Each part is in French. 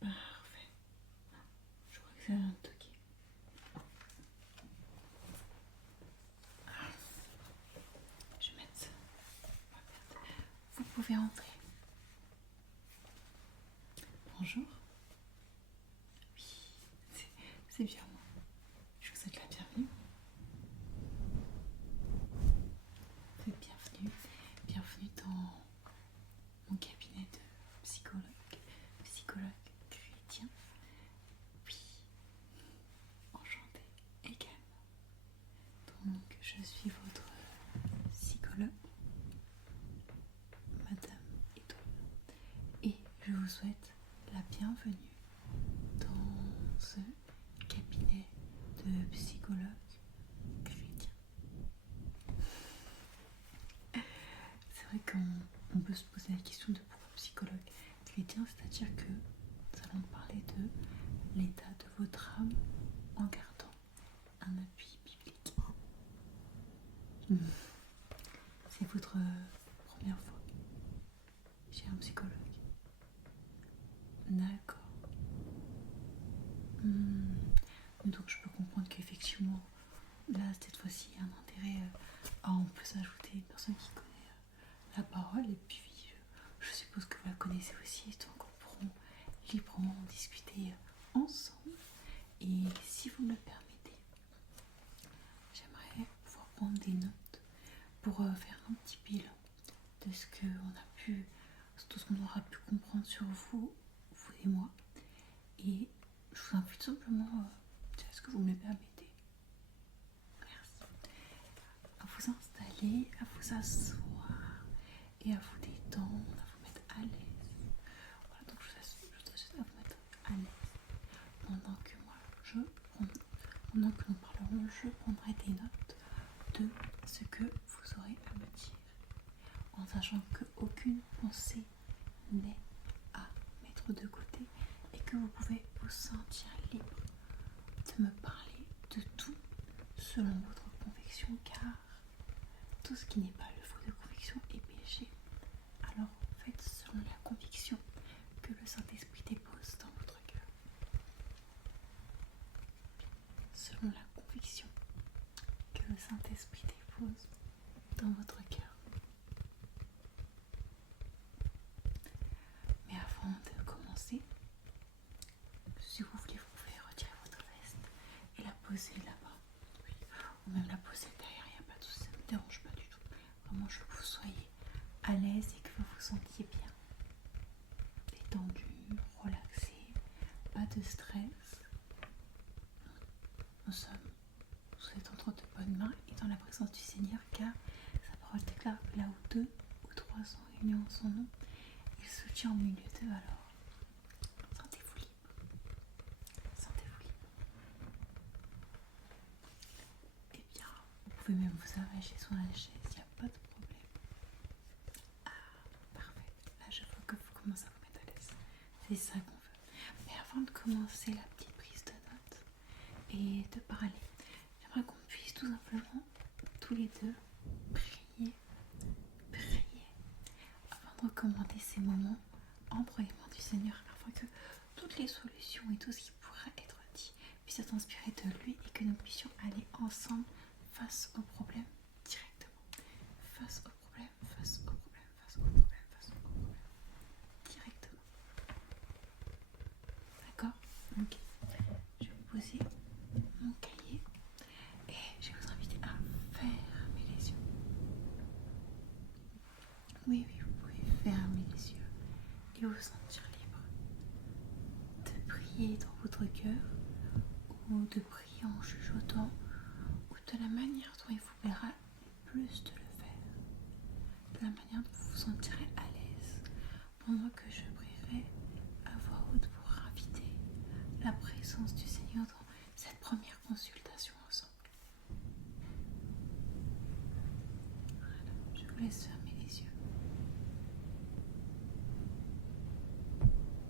Parfait. Je crois que ça va toquer. Je vais mettre ça. Vous pouvez entrer. Bonjour. Oui, c'est bien moi. Je vous souhaite la bienvenue. Vous êtes bienvenue. Bienvenue dans mon cabinet de psychologue chrétien. Oui, enchantée également. Donc, je suis votre psychologue, Madame Étoile, et je vous souhaite la bienvenue dans ce cabinet de psychologue chrétien. C'est vrai qu'on peut se poser la question de pourquoi psychologue chrétien, c'est-à-dire que nous allons parler de l'état de votre âme en gardant un appui biblique. C'est votre première fois chez un psychologue? D'accord. Donc je peux comprendre qu'effectivement, là, cette fois-ci, il y a un intérêt à en plus ajouter une personne qui connaît la parole, et puis je suppose que vous la connaissez aussi, donc on pourra librement en discuter ensemble. Et si vous me le permettez, j'aimerais pouvoir prendre des notes pour faire un petit bilan de ce qu'on a pu, tout ce qu'on aura pu comprendre sur vous et moi. Et je vous invite simplement, est-ce que vous me le permettez? Merci. À vous installer, à vous asseoir et à vous détendre, à vous mettre à l'aise. Voilà, donc je dois juste à vous mettre à l'aise. Pendant que nous parlerons, je prendrai des notes de ce que vous aurez à me dire, en sachant qu'aucune pensée n'est à mettre de côté et que vous pouvez vous sentir libre de me parler de tout selon votre conviction, car tout ce qui n'est pas le fruit de conviction est péché. Alors faites selon la conviction que le Saint-Esprit dépose dans votre cœur. Selon la conviction que le Saint-Esprit dépose dans votre cœur. Mais avant de commencer, si vous voulez, vous pouvez retirer votre veste et la poser là-bas. Oui. Ou même la poser derrière, il n'y a pas de souci, ça ne me dérange pas du tout. Vraiment, je veux que vous soyez à l'aise et que vous vous sentiez bien. Détendu, relaxé, pas de stress. Vous êtes entre de bonnes mains et dans la présence du Seigneur, car sa parole déclare que là où 2 ou 3 sont réunis en son nom, il se tient au milieu d'eux. Alors, sentez-vous libre. Sentez-vous libre. Eh bien, vous pouvez même vous arracher sur la chaise, il n'y a pas de problème. Ah, parfait. Là, je vois que vous commencez à vous mettre à l'aise. C'est ça qu'on veut. Mais avant de commencer la petite prise de notes et de parler, j'aimerais qu'on puisse tout simplement, tous les deux, prier afin de recommander ces moments entre les mains du Seigneur, afin que toutes les solutions et tout ce qui pourra être dit puisse être inspiré de lui et que nous puissions aller ensemble face aux problèmes directement. Face aux problèmes directement. D'accord? Ok. Je vais vous poser mon cahier et je vais vous inviter à fermer les yeux. Oui, vous pouvez fermer les yeux et vous sentir libre de prier dans votre cœur ou de prier en chuchotant ou de la manière dont il vous plaira le plus de le faire, de la manière dont vous vous sentirez à l'aise, pendant que je prierai à voix haute pour inviter la présence du Seigneur dans cette première consultation ensemble. Voilà, je vous laisse fermer les yeux.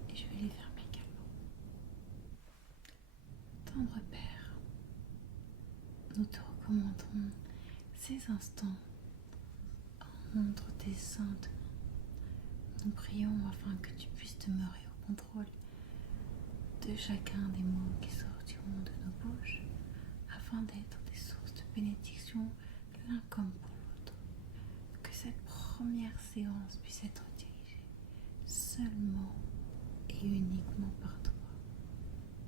Et je vais les fermer également. Tendre Père, nous te recommandons ces instants entre tes saintes mains. Nous prions afin que tu puisses demeurer au contrôle de chacun des mots qui sortiront de nos bouches, afin d'être des sources de bénédiction l'un comme pour l'autre. Que cette première séance puisse être dirigée seulement et uniquement par toi.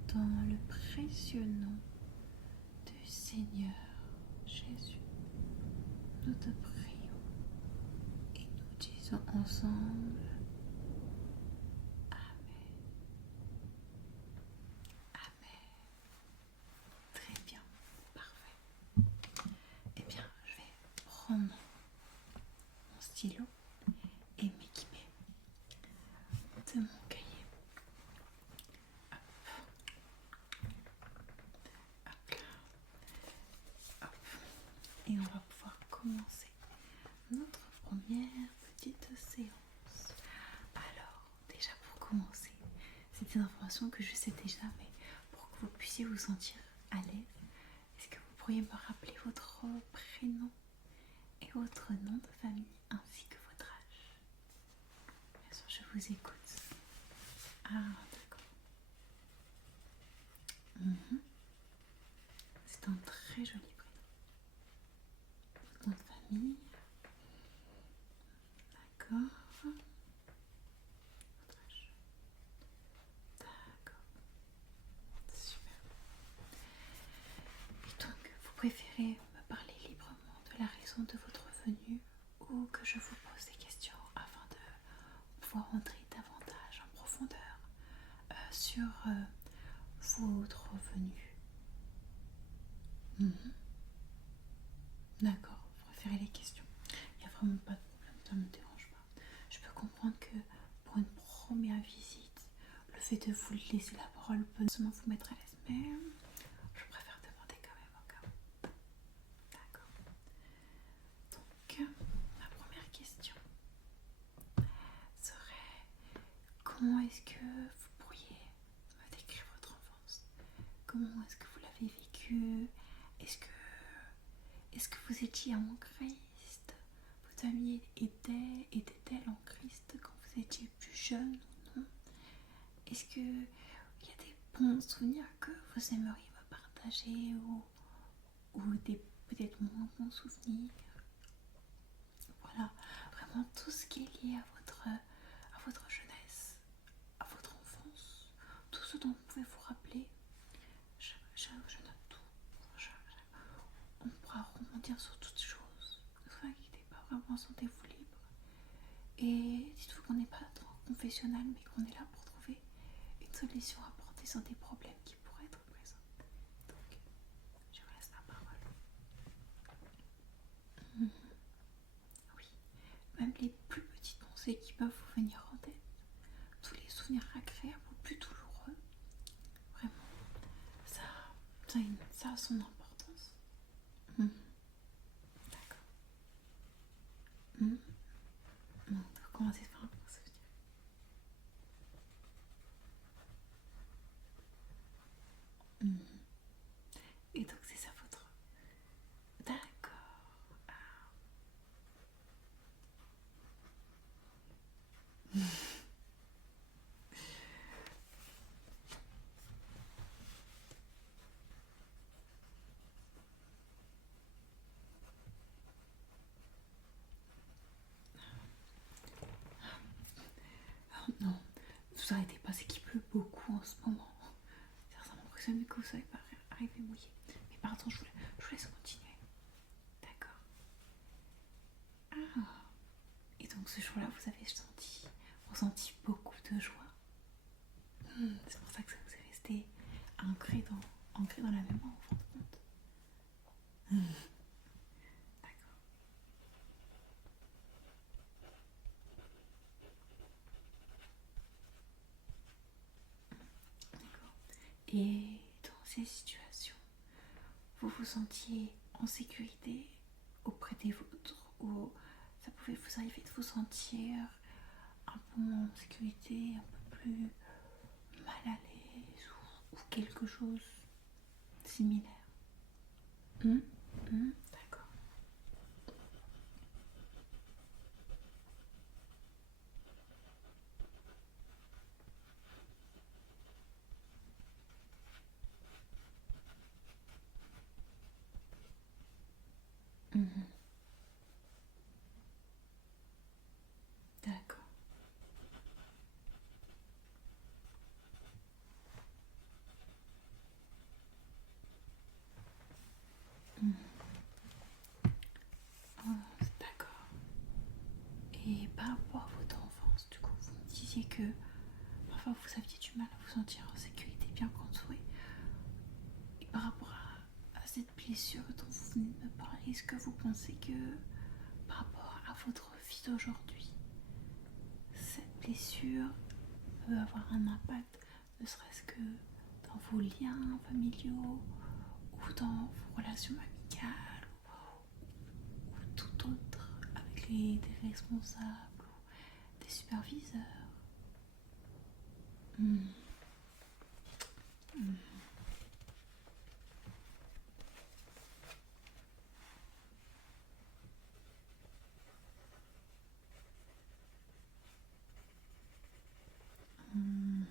Dans le précieux nom du Seigneur Jésus, nous te prions et nous disons ensemble Amen. Amen. Très bien, parfait. Eh bien, je vais prendre mon stylo et m'équiper de mon cahier. Hop là. Hop. Et on va pouvoir commencer notre première petite séance. Alors, déjà pour commencer, c'est des informations que je sais déjà, mais pour que vous puissiez vous sentir à l'aise, est-ce que vous pourriez me rappeler votre prénom et votre nom de famille ainsi que votre âge? Bien sûr, je vous écoute. Ah, d'accord. C'est un très joli prénom. Votre nom de famille. D'accord. Votre âge. D'accord. Super. Et donc, vous préférez me parler librement de la raison de votre venue ou que je vous pose des questions afin de pouvoir entrer davantage en profondeur sur votre venue? D'accord, vous préférez les questions. Il n'y a vraiment pas de problème, ça ne me dérange pas. Je peux comprendre que pour une première visite, le fait de vous laisser la parole peut seulement vous mettre à l'aise, mais je préfère demander quand même au cas où. D'accord. Donc, ma première question serait comment est-ce que vous pourriez me décrire votre enfance? Comment est-ce que vous l'avez vécu? Est-ce que vous étiez en Christ? Votre famille était-elle en Christ quand vous étiez plus jeune ou non? Est-ce qu'il y a des bons souvenirs que vous aimeriez me partager ou des peut-être moins bons souvenirs? Voilà, vraiment tout ce qui est lié à votre jeunesse, à votre enfance, tout ce dont vous pouvez vous rappeler. Je note tout. On pourra rebondir sur toutes choses. Ne vous inquiétez pas, vraiment, sentez-vous libre. Et dites-vous qu'on n'est pas trop confessionnal, mais qu'on est là pour trouver une solution à apporter sur des problèmes qui pourraient être présents. Donc, je vous laisse la parole. Oui, même les plus petites pensées qui peuvent vous venir en tête, tous les souvenirs agréables ou plus douloureux, vraiment, ça a son importance. D'accord. On va commencer par un bon souvenir. Et donc c'est ça votre... D'accord. Non, ne vous arrêtez pas, c'est qu'il pleut beaucoup en ce moment. Ça m'impressionne que vous ne savez pas arriver mouillé. Mais pardon, je vous laisse continuer. D'accord. Ah. Et donc ce jour-là, vous avez ressenti beaucoup de joie. C'est pour ça que ça vous est resté ancré dans la mémoire, en fin de compte. D'accord. D'accord. Et dans ces situations, vous vous sentiez en sécurité auprès des vôtres ou ça pouvait vous arriver de vous sentir un peu moins en sécurité, un peu plus mal à l'aise ou quelque chose similaire? D'accord. Mhm. D'accord. Mhm. Oh, d'accord. Et par rapport à votre enfance, du coup, vous me disiez que parfois vous aviez du mal à vous sentir en sécurité, bien qu'entouré. Et par rapport à cette blessure dont vous venez de me parler, est-ce que vous pensez que par rapport à votre vie d'aujourd'hui, cette blessure peut avoir un impact, ne serait-ce que dans vos liens familiaux ou dans vos relations amicales ou tout autre avec des responsables ou des superviseurs? Hmm. Hmm. Hmm.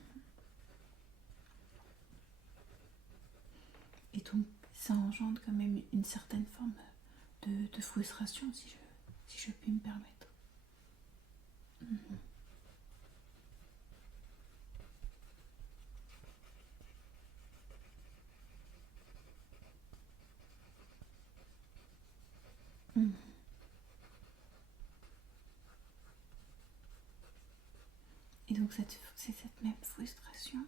Et donc, ça engendre quand même une certaine forme de frustration, si je puis me permettre. Mhm. Mhm. Et donc, c'est cette même frustration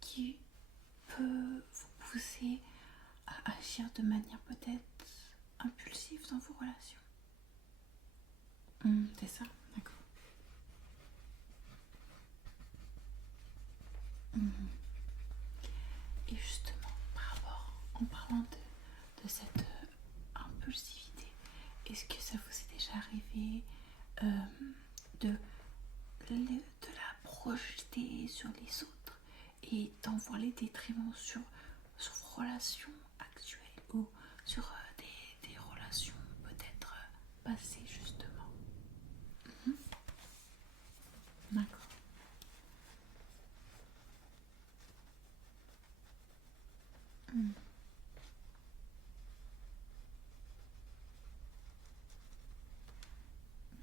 qui peut vous pousser à agir de manière peut-être impulsive dans vos relations. C'est ça, d'accord. Mhm. Et justement, en parlant de cette impulsivité, est-ce que ça vous est déjà arrivé euh, de, de la projeter sur les autres et d'en voir les détriments sur vos relations actuelles ou sur des relations peut-être passées justement? Mhm. D'accord. Mhm.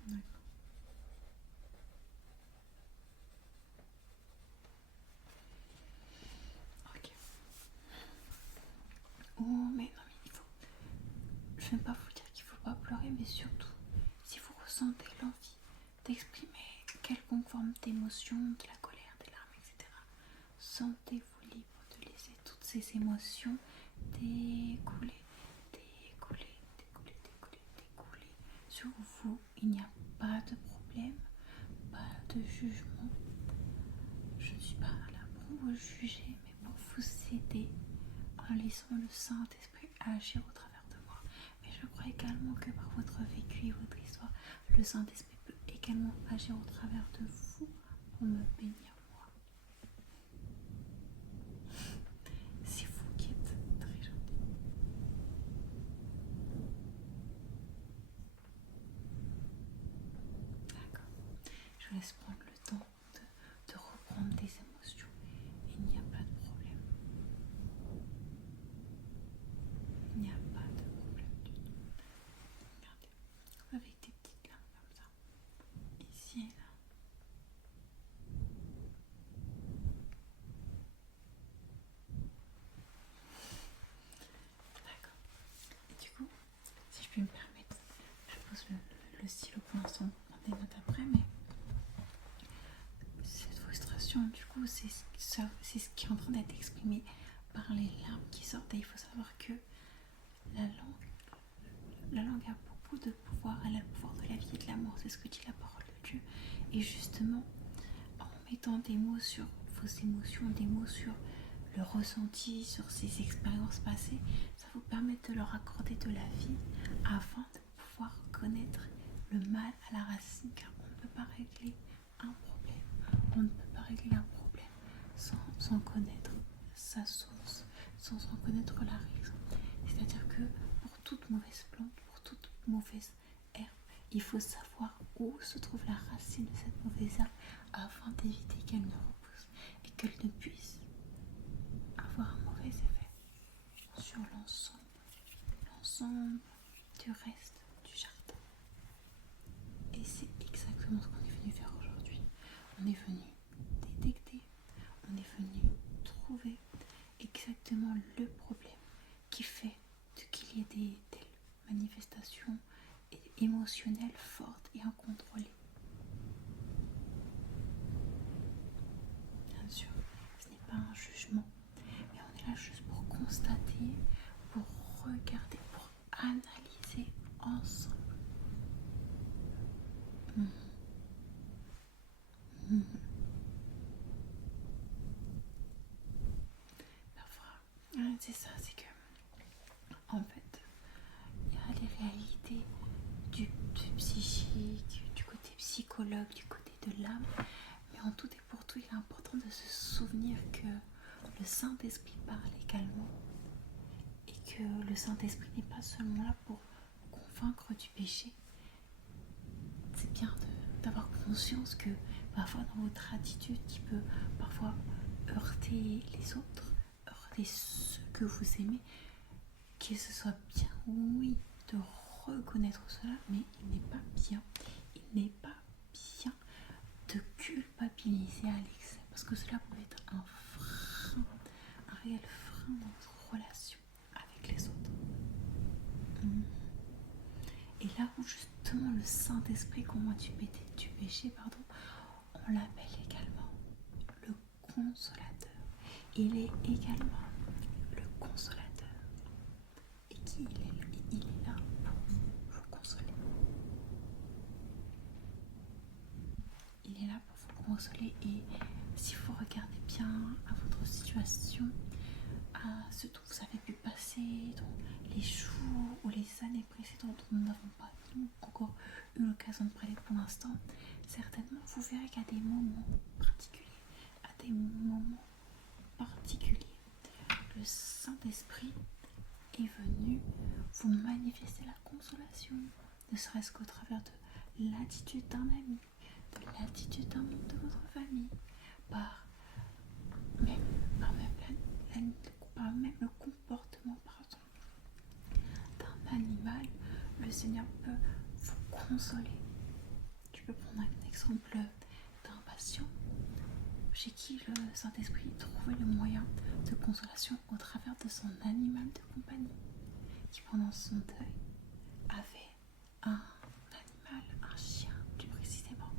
D'accord. Ok. Oh, mais non, mais il faut. Je ne vais pas vous dire qu'il ne faut pas pleurer, mais surtout, si vous ressentez l'envie d'exprimer quelconque forme d'émotion, de la colère, des larmes, etc., sentez-vous libre de laisser toutes ces émotions découler, découler, découler, découler, découler sur vous. Il n'y a pas de problème, pas de jugement. Je ne suis pas là pour vous juger, mais pour vous aider en laissant le Saint-Esprit agir au travers de moi. Mais je crois également que par votre vécu et votre histoire, le Saint-Esprit peut également agir au travers de vous pour me bénir moi. C'est vous qui êtes très gentil. D'accord. Je vous laisse prendre le temps de reprendre des émotions. Il n'y a pas de problème. Il n'y a pas de problème du tout. Regardez, avec des petites larmes comme ça. Ici et là. D'accord. Et du coup, si je puis me permettre, je pose le stylo pour l'instant pour prendre des notes après, mais cette frustration, du coup, c'est ce qui est en train d'être exprimé par les larmes qui sortent. Et il faut savoir que la langue, la langue a beaucoup de pouvoir, elle a le pouvoir de la vie et de la mort, c'est ce que dit la parole de Dieu. Et justement, en mettant des mots sur vos émotions, des mots sur le ressenti, sur ces expériences passées, ça vous permet de leur accorder de la vie afin de pouvoir connaître le mal à la racine, car on ne peut pas régler un problème, on ne peut pas régler un problème sans connaître sa source, sans en connaître la raison. C'est-à-dire que pour toute mauvaise plante, pour toute mauvaise herbe, il faut savoir où se trouve la racine de cette mauvaise herbe afin d'éviter qu'elle ne repousse et qu'elle ne puisse avoir un mauvais effet sur l'ensemble du reste du jardin. Et c'est exactement ce qu'on est venu faire aujourd'hui. On est venu détecter, on est venu trouver exactement le problème qui fait qu'il y ait telles manifestations émotionnelles fortes et incontrôlées. Bien sûr, ce n'est pas un jugement, mais on est là juste pour constater, pour regarder, pour analyser ensemble. Parfois, c'est ça, c'est que en fait, il y a les réalités du psychique, du côté psychologue, du côté de l'âme, mais en tout et pour tout, il est important de se souvenir que le Saint-Esprit parle également et que le Saint-Esprit n'est pas seulement là pour convaincre du péché. C'est bien d'avoir conscience que parfois dans votre attitude qui peut parfois heurter les autres, heurter ceux que vous aimez, que ce soit bien, oui, de reconnaître cela, mais il n'est pas bien de culpabiliser à l'excès, parce que cela peut être un frein, un réel frein dans votre relation avec les autres. Et là où justement le Saint-Esprit combat du péché, on l'appelle également le consolateur. Il est également le consolateur. Et qui il est là pour vous consoler. Il est là pour vous consoler, et si vous regardez bien à votre situation, à ce dont vous avez pu passer dans les jours ou les années précédentes dont nous n'avons pas encore eu l'occasion de parler pour l'instant, certainement vous verrez qu'à des moments particuliers, le Saint-Esprit est venu vous manifester la consolation, ne serait-ce qu'au travers de l'attitude d'un ami, de l'attitude d'un membre de votre famille, par même le comportement d'un animal. Le Seigneur peut vous consoler. Tu peux prendre un exemple d'un patient chez qui le Saint-Esprit trouvait le moyen de consolation au travers de son animal de compagnie, qui pendant son deuil avait un animal, un chien plus précisément,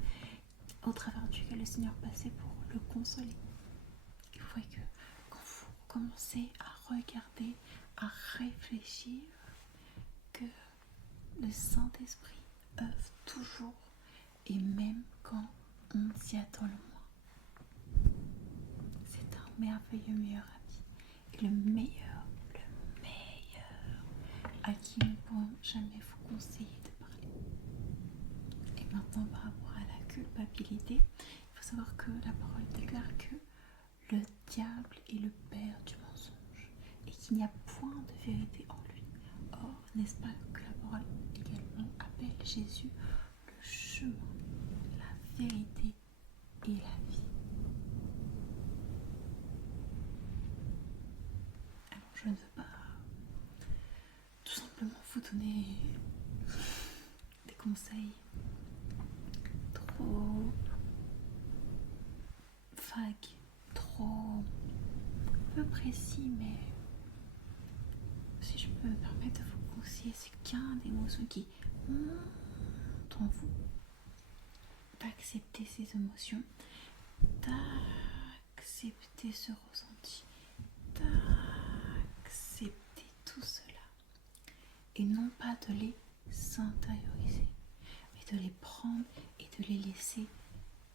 au travers duquel le Seigneur passait pour le consoler. Et vous voyez que quand vous commencez à regarder, à réfléchir, que le Saint-Esprit œuvre toujours, et même quand on s'y attend le moins. C'est un merveilleux meilleur ami, et le meilleur à qui nous ne pourrons jamais vous conseiller de parler. Et maintenant, par rapport à la culpabilité, il faut savoir que la parole déclare que le diable est le père du mensonge et qu'il n'y a point de vérité en lui. Or, n'est-ce pas que la parole également appelle Jésus le chemin, la vérité et la vie? Alors, je ne veux pas tout simplement vous donner des conseils trop vagues, trop peu précis, mais si je peux me permettre de vous conseiller, c'est qu'il y a d'émotions qui montent en vous, d'accepter ces émotions, d'accepter ce ressenti, d'accepter tout cela, et non pas de les intérioriser, mais de les prendre et de les laisser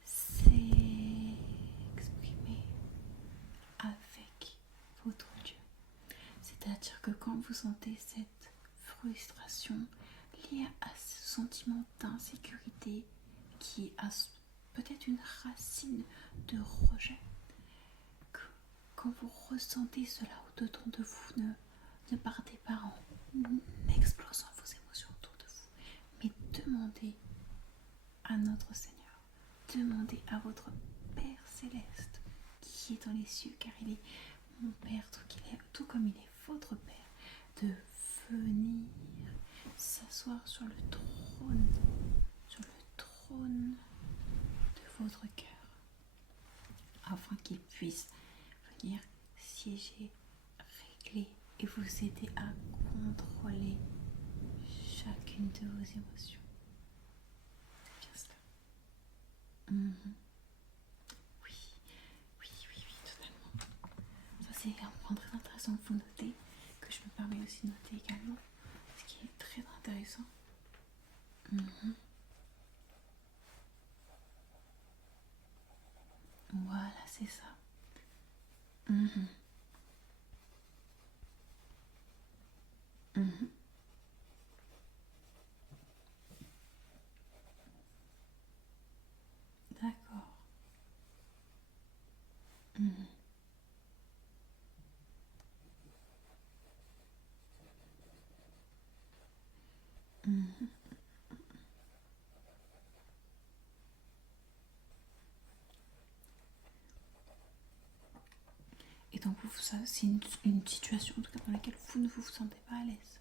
s'exprimer avec votre Dieu. C'est-à-dire que quand vous sentez cette frustration liée à ce sentiment d'insécurité qui a peut-être une racine de rejet, quand vous ressentez cela au-dedans de vous, ne partez pas en explosant vos émotions autour de vous, mais demandez à notre Seigneur, demandez à votre Père Céleste qui est dans les cieux, car il est mon Père, tout comme il est votre Père, de venir s'asseoir sur le trône de votre cœur, afin qu'il puisse venir siéger, régler et vous aider à contrôler chacune de vos émotions. C'est bien cela. Oui, totalement. Ça, c'est un point très intéressant que vous notez, que je me permets aussi de noter également, ce qui est très intéressant. Voilà, c'est ça. D'accord. Et donc, ça, c'est une situation en tout cas dans laquelle vous ne vous sentez pas à l'aise.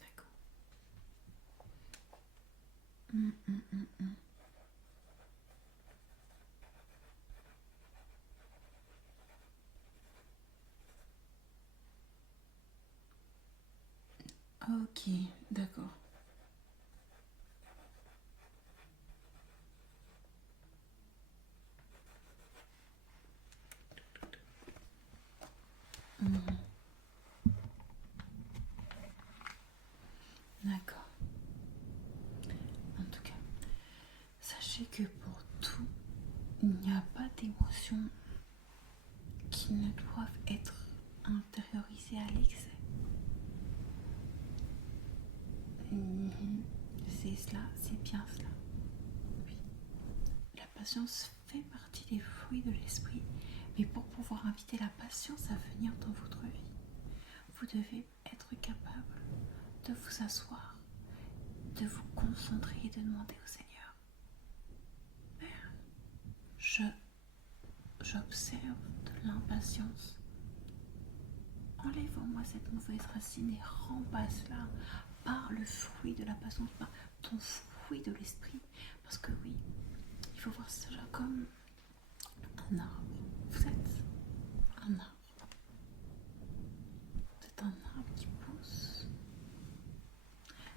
D'accord. Ok, d'accord. D'accord. En tout cas, sachez que pour tout, il n'y a pas d'émotions qui ne doivent être intériorisées à l'excès. C'est cela, c'est bien cela. Oui. La patience fait partie des fruits de l'esprit, mais pour pouvoir inviter la patience à venir dans votre vie, vous devez être capable de vous asseoir, de vous concentrer et de demander au Seigneur: Père, j'observe de l'impatience. Enlève-moi cette mauvaise racine et remplace-la par le fruit de la patience, par ton fruit de l'esprit. Parce que oui, il faut voir cela comme un arbre. Vous êtes un arbre. C'est un arbre qui pousse.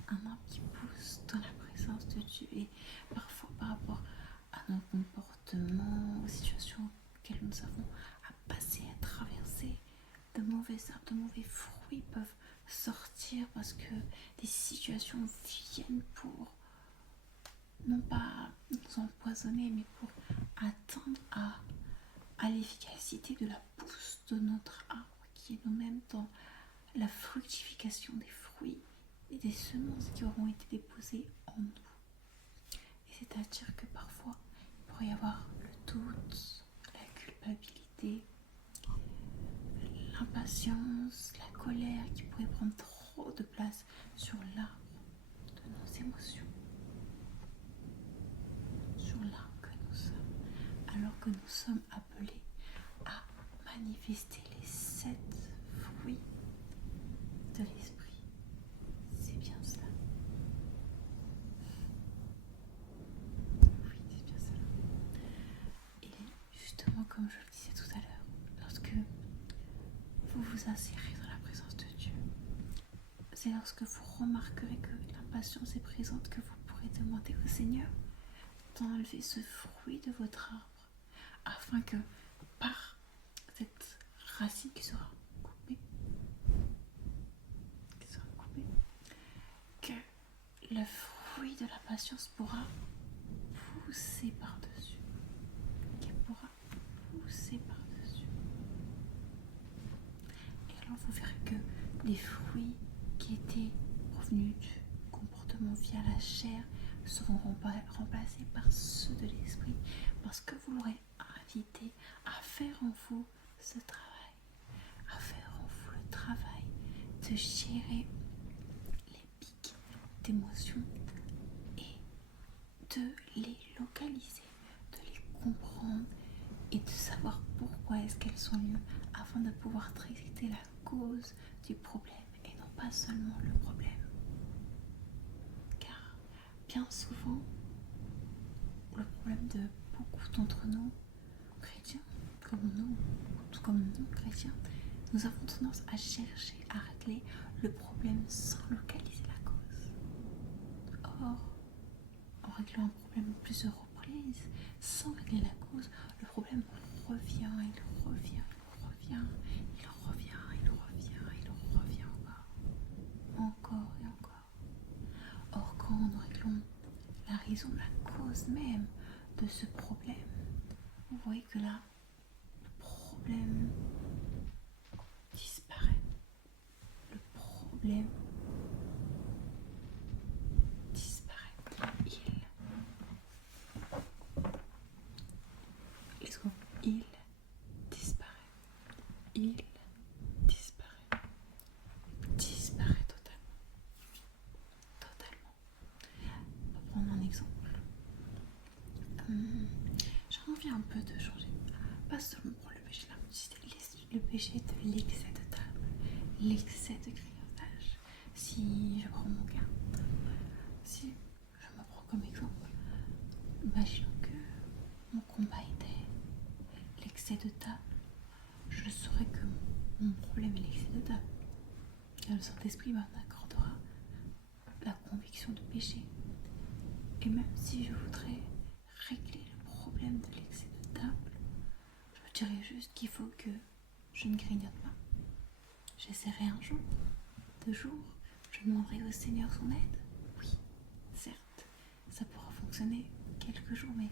Un arbre qui pousse dans la présence de Dieu. Et parfois, par rapport à nos comportements, aux situations auxquelles nous avons à passer, à traverser, de mauvais arbres, de mauvais fruits peuvent sortir parce que des situations viennent pour non pas nous empoisonner, mais pour atteindre à l'efficacité de la pousse de notre arbre qui est nous-mêmes dans la fructification des fruits et des semences qui auront été déposées en nous. Et c'est-à-dire que parfois il pourrait y avoir le doute, la culpabilité, l'impatience, la colère qui pourrait prendre trop de place sur l'arbre de nos émotions, sur l'arbre que nous sommes, alors que nous sommes appelés à manifester les 7 fruits de l'esprit. C'est bien cela. Oui, c'est bien cela. Et justement, comme je le disais tout à l'heure, lorsque vous vous insérez dans la présence de Dieu, c'est lorsque vous remarquerez que l'impatience est présente que vous pourrez demander au Seigneur d'enlever ce fruit de votre arbre, afin que par cette racine qui sera coupée, que le fruit de la patience pourra pousser par-dessus, qui pourra pousser par-dessus. Et alors vous verrez que les fruits qui étaient provenus du comportement via la chair seront remplacés par ceux de l'esprit, parce que vous l'aurez invité à faire en vous ce travail, à faire en vous le travail de gérer les pics d'émotions et de les localiser, de les comprendre et de savoir pourquoi est-ce qu'elles sont lieu afin de pouvoir traiter la cause du problème et non pas seulement le problème. Car bien souvent, le problème de beaucoup d'entre nous, chrétiens, tout comme nous, chrétiens, nous avons tendance à chercher à régler le problème sans localiser la cause. Or, en réglant un problème plusieurs reprises, sans régler la cause, le problème revient, il revient, il revient, il revient, il revient, il revient encore et encore. Or, quand nous réglons la raison, la cause même de ce problème, vous voyez que là, le problème disparaît. Le problème disparaît. Il disparaît. Il disparaît. Disparaît totalement. Totalement. On va prendre un exemple. J'ai envie un peu de changer. Pas seulement pour le péché là, le péché de l'excès de table, l'excès de grignotage. Si je prends mon cas, si je me prends comme exemple, imaginons que mon combat était l'excès de table, je saurais que mon problème est l'excès de table. Et le Saint-Esprit m'accordera la conviction de péché. Et même si je voudrais régler le problème de l'excès de table, je dirais juste qu'il faut que je ne grignote pas. J'essaierai un jour, 2 jours, je demanderai au Seigneur son aide. Oui, certes, ça pourra fonctionner quelques jours, mais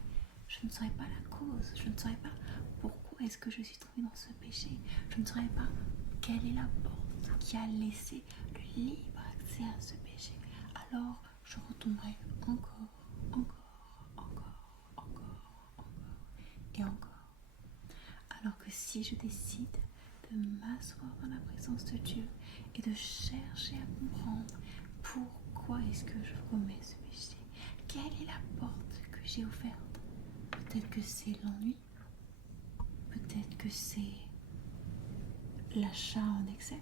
je ne saurais pas la cause, je ne saurais pas pourquoi est-ce que je suis tombée dans ce péché, je ne saurais pas quelle est la porte qui a laissé le libre accès à ce péché. Alors, je retomberai encore et encore. Alors que si je décide de m'asseoir dans la présence de Dieu et de chercher à comprendre pourquoi est-ce que je commets ce péché, quelle est la porte que j'ai ouverte, peut-être que c'est l'ennui, peut-être que c'est l'achat en excès,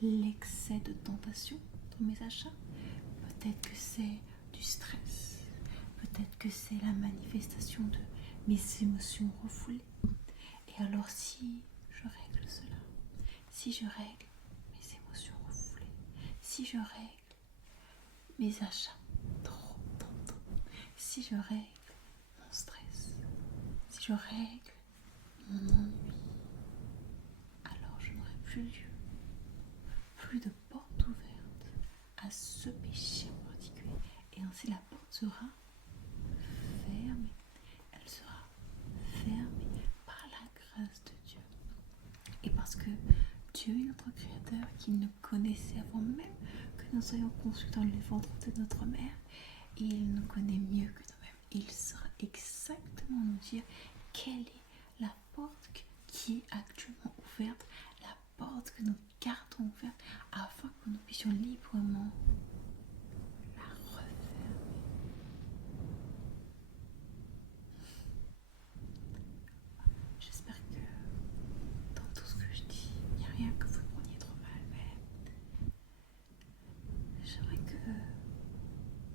l'excès de tentation dans mes achats, peut-être que c'est du stress, peut-être que c'est la manifestation de mes émotions refoulées. Et alors si je règle cela, si je règle mes émotions refoulées, si je règle mes achats trop tentants, si je règle mon stress, si je règle mon ennui, alors je n'aurai plus lieu, plus de porte ouverte à ce péché en particulier. Et ainsi la porte sera fermée. Elle sera fermée par la grâce de Dieu. Et parce que Dieu est notre Créateur, qu'il nous connaissait avant même que nous soyons conçus dans le ventre de notre mère, il nous connaît mieux que nous-mêmes. Il saura exactement nous dire quelle est la porte qui est actuellement ouverte, la porte que nous gardons ouverte, afin que nous puissions librement la refermer. J'espère que dans tout ce que je dis, il n'y a rien que vous preniez trop mal, mais j'aimerais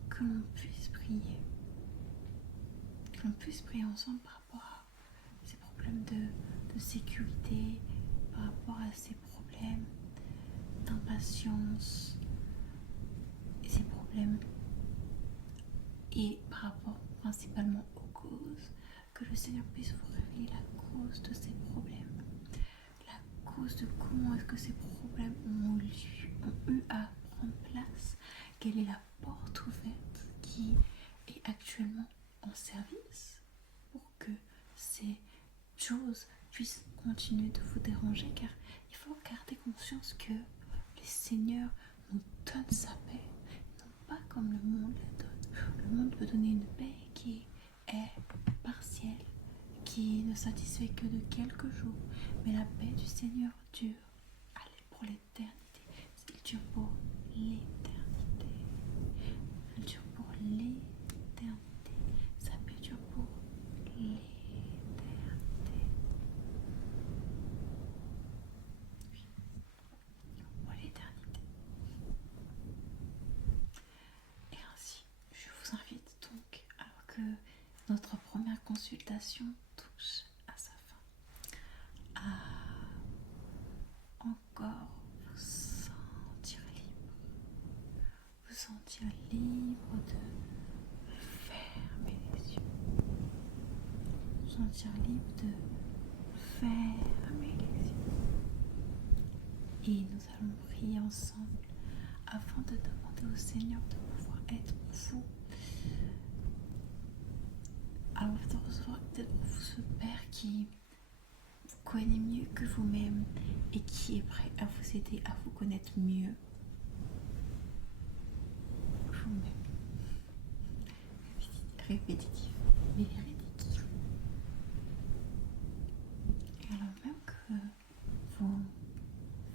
que l'on puisse prier. Que l'on puisse prier ensemble par rapport à ces problèmes de sécurité, par rapport à ces problèmes d'impatience, et ces problèmes, et par rapport principalement aux causes, que le Seigneur puisse vous révéler la cause de ces problèmes, la cause de comment est-ce que ces problèmes ont eu à prendre place, quelle est la porte ouverte qui est actuellement en service pour que ces choses puissent continuer de vous déranger, car il faut garder conscience que le Seigneur nous donne sa paix, non pas comme le monde la donne. Le monde peut donner une paix qui est partielle, qui ne satisfait que de quelques jours, mais la paix du Seigneur dure pour l'éternité. Il dure pour l'éternité. Elle dure pour l'éternité. que notre première consultation touche à sa fin, à encore vous sentir libre de fermer les yeux, vous sentir libre de fermer les yeux. Et nous allons prier ensemble afin de demander au Seigneur de pouvoir être vous, de recevoir d'être vous ce Père qui vous connaît mieux que vous-même et qui est prêt à vous aider à vous connaître mieux vous-même. Répétitif, mais véridique. Et alors même que vous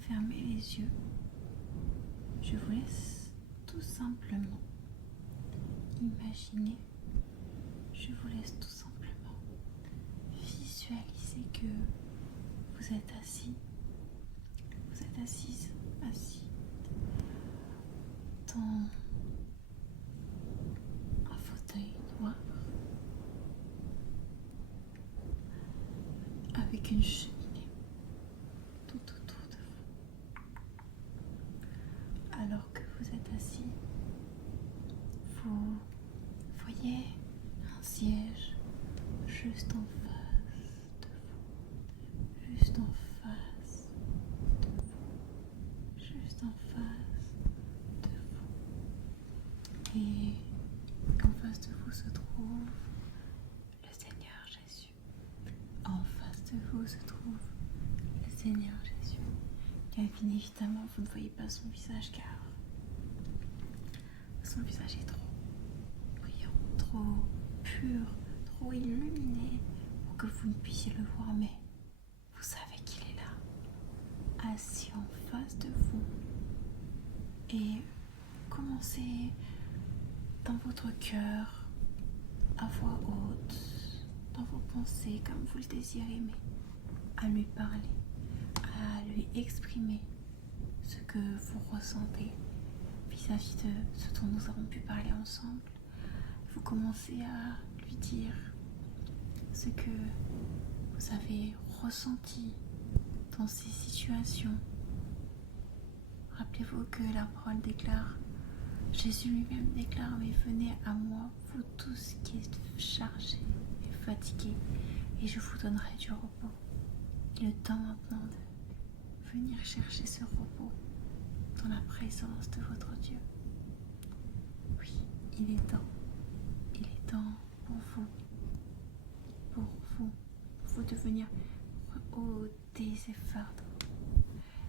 fermez les yeux, je vous laisse tout simplement imaginer, je vous laisse tout simplement visualiser que vous êtes assise, assis dans un fauteuil noir avec une cheminée tout autour de vous. Alors que vous êtes assis, vous voyez un siège juste en face de vous, juste en face de vous, juste en face de vous. Et en face de vous se trouve le Seigneur Jésus. En face de vous se trouve le Seigneur Jésus. Bien évidemment, vous ne voyez pas son visage car son visage est trop brillant, trop pur, trop illuminé pour que vous ne puissiez le voir, mais vous savez qu'il est là, assis en face de vous. Et commencez dans votre cœur, à voix haute, dans vos pensées, comme vous le désirez, mais à lui parler, à lui exprimer ce que vous ressentez vis-à-vis de ce dont nous avons pu parler ensemble. Vous commencez à lui dire ce que vous avez ressenti dans ces situations. Rappelez-vous que la parole déclare, Jésus lui-même déclare, mais venez à moi, vous tous qui êtes chargés et fatigués, et je vous donnerai du repos. Il est temps maintenant de venir chercher ce repos dans la présence de votre Dieu. Oui, il est temps pour vous de venir ôter ces fardeaux.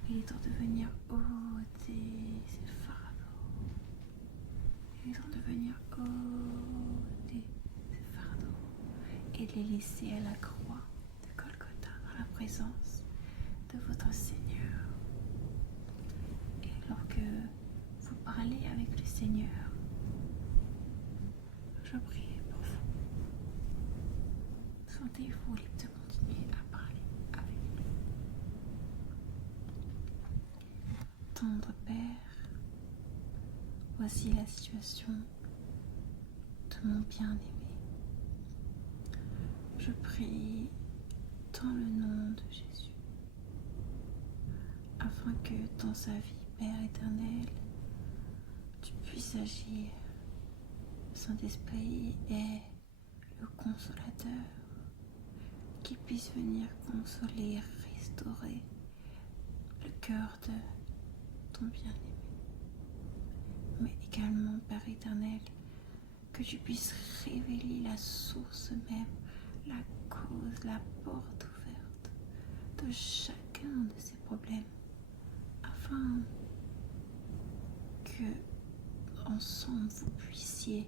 Il est temps de venir ôter ces fardeaux. Il est temps de venir ôter ces fardeaux et les laisser à la croix de Golgotha dans la présence de votre Seigneur. Et alors que vous parlez avec le Seigneur, je prie pour vous. Sentez-vous libre de continuer à parler avec lui. Tendre Père, voici la situation de mon bien-aimé. Je prie dans le nom de Jésus, afin que dans sa vie, Père éternel, tu puisses agir. Saint-Esprit est le consolateur qui puisse venir consoler, restaurer le cœur de ton bien-aimé. Mais également, Père éternel, que tu puisses révéler la source même, la cause, la porte ouverte de chacun de ces problèmes, afin que ensemble vous puissiez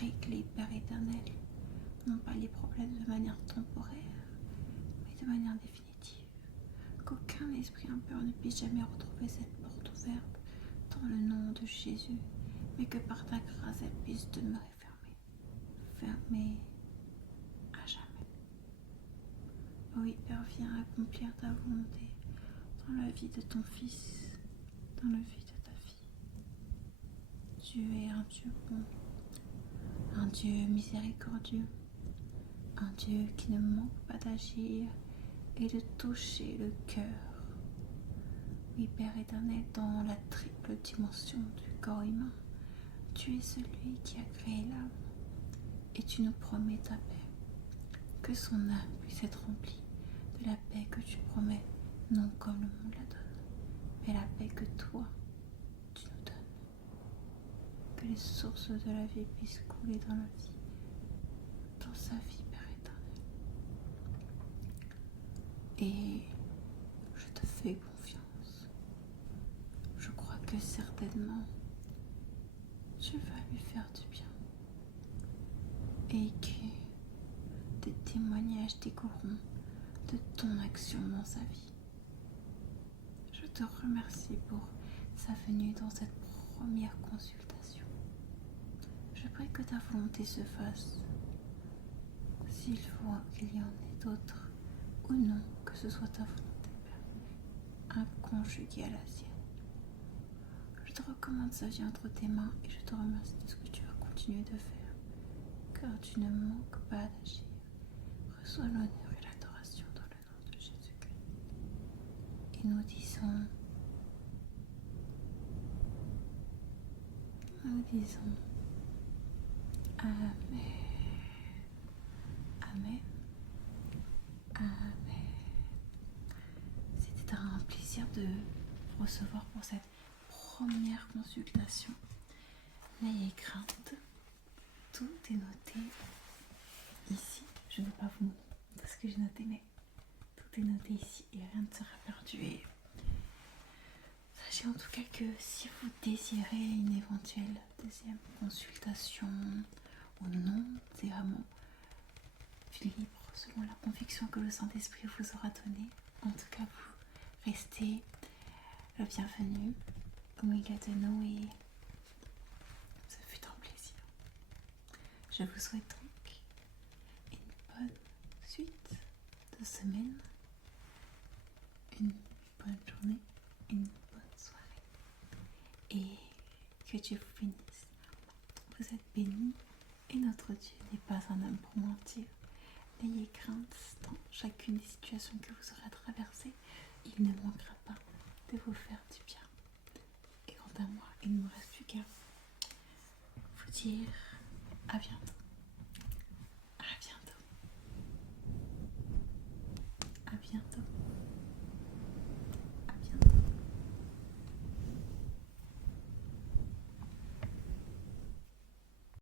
régler, Père éternel, non pas les problèmes de manière temporaire, mais de manière définitive. Qu'aucun esprit impur ne puisse jamais retrouver cette porte ouverte dans le nom de Jésus, mais que par ta grâce elle puisse demeurer fermée à jamais. Oui, Père, viens accomplir ta volonté dans la vie de ton Fils, dans la vie de ta fille. Tu es un Dieu bon, un Dieu miséricordieux, un Dieu qui ne manque pas d'agir et de toucher le cœur. Oui, Père éternel, dans la triple dimension du corps humain, tu es celui qui a créé l'âme et tu nous promets ta paix. Que son âme puisse être remplie de la paix que tu promets, non comme le monde la donne, mais la paix que toi, tu nous donnes. Que les sources de la vie puissent couler dans la vie, dans sa vie, Père éternel. Et je te fais confiance. Je crois que certainement, tu vas lui faire du bien. Et que des témoignages découleront de ton action dans sa vie. Je te remercie pour sa venue dans cette première consultation. Je prie que ta volonté se fasse. S'il faut qu'il y en ait d'autres ou non, que ce soit ta volonté, Père, inconjuguée à la sienne. Je te recommande sa vie entre tes mains et je te remercie de ce que tu vas continuer de faire, car tu ne manques pas d'agir. Reçois l'honneur et l'adoration dans le nom de Jésus-Christ. Et nous disons Amen, Amen, Amen. C'était un plaisir de vous recevoir pour cette première consultation. N'ayez crainte, tout est noté ici. Je ne vais pas vous montrer ce que j'ai noté, mais tout est noté ici et rien ne sera perdu. Et sachez en tout cas que si vous désirez une éventuelle deuxième consultation ou non, c'est vraiment libre selon la conviction que le Saint-Esprit vous aura donnée. En tout cas, vous restez le bienvenu au milieu de nous et ce fut un plaisir. Je vous souhaite donc une bonne suite de semaine, une bonne journée, une bonne soirée et que Dieu vous bénisse. Vous êtes bénis et notre Dieu n'est pas un homme pour mentir. N'ayez crainte dans chacune des situations que vous aurez à traverser. Il ne manquera pas de vous faire du bien. Et quant à moi, il ne me reste plus qu'à vous dire à bientôt. À bientôt. À bientôt.